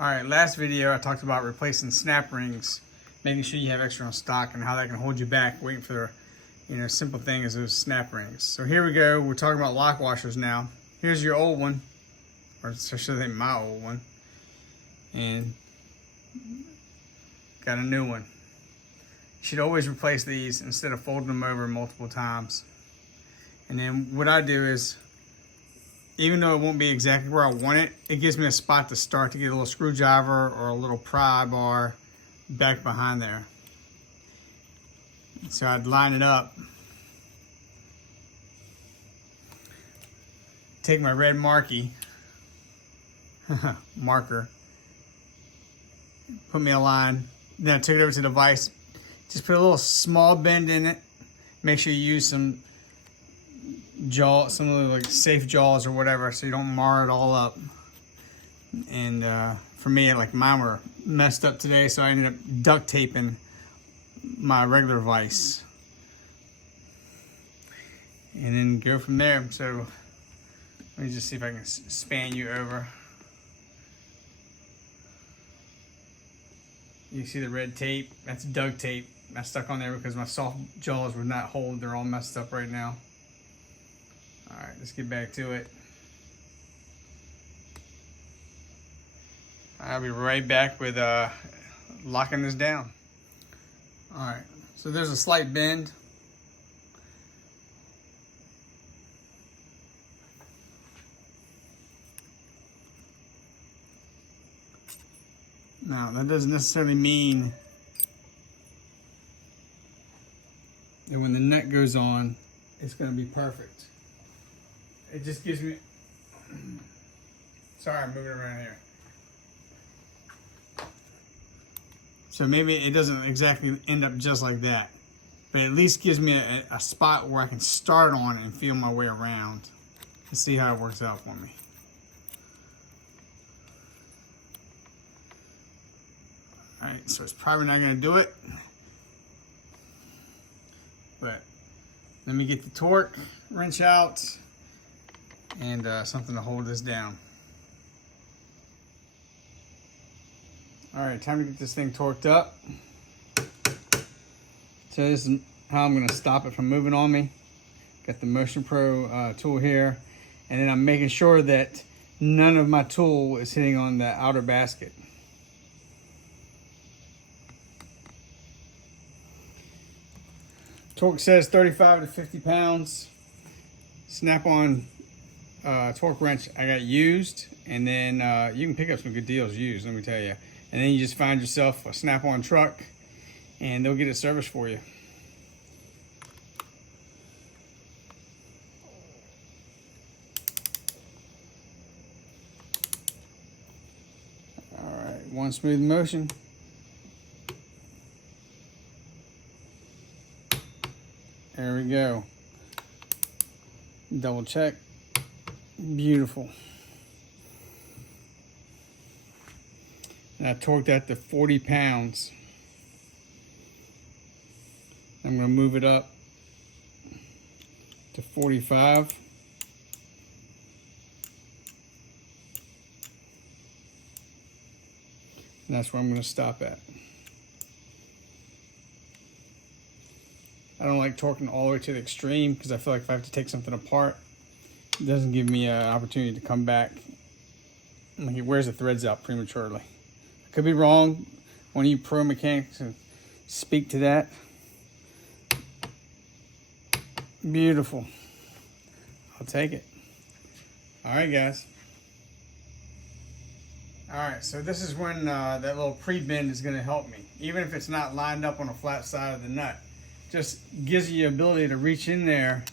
Alright, last video I talked about replacing snap rings, making sure you have extra on stock and how that can hold you back waiting for the simple thing as those snap rings. So here we go, we're talking about lock washers now. Here's your old one, or I should say my old one, and got a new one. You should always replace these instead of folding them over multiple times. And then what I do is, even though it won't be exactly where I want it, it gives me a spot to start to get a little screwdriver or a little pry bar back behind there. So I'd line it up, take my red marker, put me a line, then I took it over to the vise, just put a little small bend in it, make sure you use some like safe jaws or whatever, so you don't mar it all up. And for me, like mine were messed up today, so I ended up duct taping my regular vise, and then go from there. So let me just see if I can span you over. You see the red tape? That's duct tape. I stuck on there because my soft jaws would not hold. They're all messed up right now. All right, let's get back to it. I'll be right back with locking this down. All right, so there's a slight bend. Now, that doesn't necessarily mean that when the nut goes on, it's going to be perfect. It just gives me, sorry, I'm moving around here. So maybe it doesn't exactly end up just like that, but at least gives me a spot where I can start on and feel my way around and see how it works out for me. All right, so it's probably not gonna do it, but let me get the torque wrench out and something to hold this down. All right, time to get this thing torqued up. So this is how I'm gonna stop it from moving on me. Got the Motion Pro tool here, and then I'm making sure that none of my tool is hitting on the outer basket. Torque says 35 to 50 pounds. Snap-on torque wrench I got used, and then you can pick up some good deals used, let me tell you. And then you just find yourself a Snap-on truck and they'll get it serviced for you. All right, one smooth motion. There we go. Double check. Beautiful. And I torqued that to 40 pounds. I'm going to move it up to 45. And that's where I'm going to stop at. I don't like torquing all the way to the extreme because I feel like if I have to take something apart, it doesn't give me an opportunity to come back. Like it wears the threads out prematurely. I could be wrong. One of you pro mechanics can speak to that. Beautiful. I'll take it. All right, guys. All right, so this is when that little pre-bend is going to help me. Even if it's not lined up on a flat side of the nut. Just gives you the ability to reach in there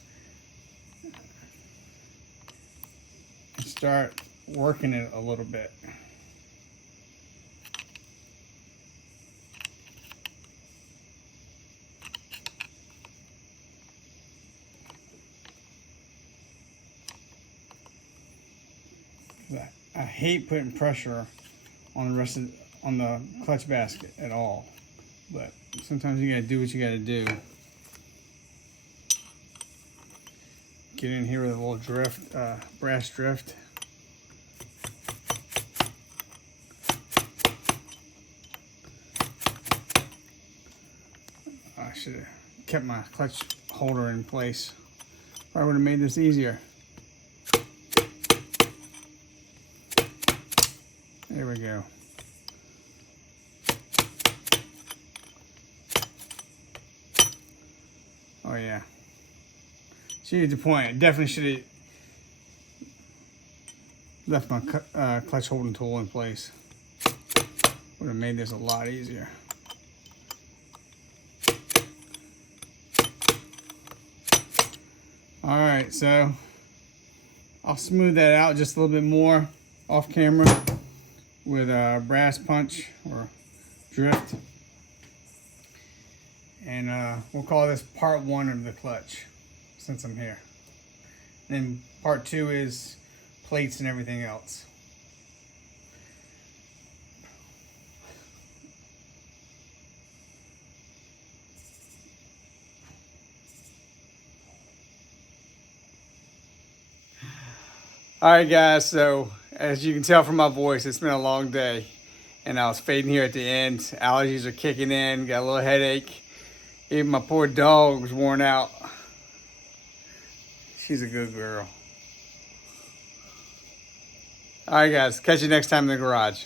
and start working it a little bit. I hate putting pressure on the clutch basket at all, but sometimes you gotta do what you gotta do. Get in here with a little drift, brass drift. should have kept my clutch holder in place. Probably would have made this easier. There we go. Oh yeah. See the point. I definitely should have left my clutch holding tool in place. Would have made this a lot easier. All right, so I'll smooth that out just a little bit more off camera with a brass punch or drift. And we'll call this part 1 of the clutch since I'm here. Then part 2 is plates and everything else. All right, guys, so as you can tell from my voice, it's been a long day. And I was fading here at the end. Allergies are kicking in, got a little headache. Even my poor dog was worn out. She's a good girl. All right, guys, catch you next time in the garage.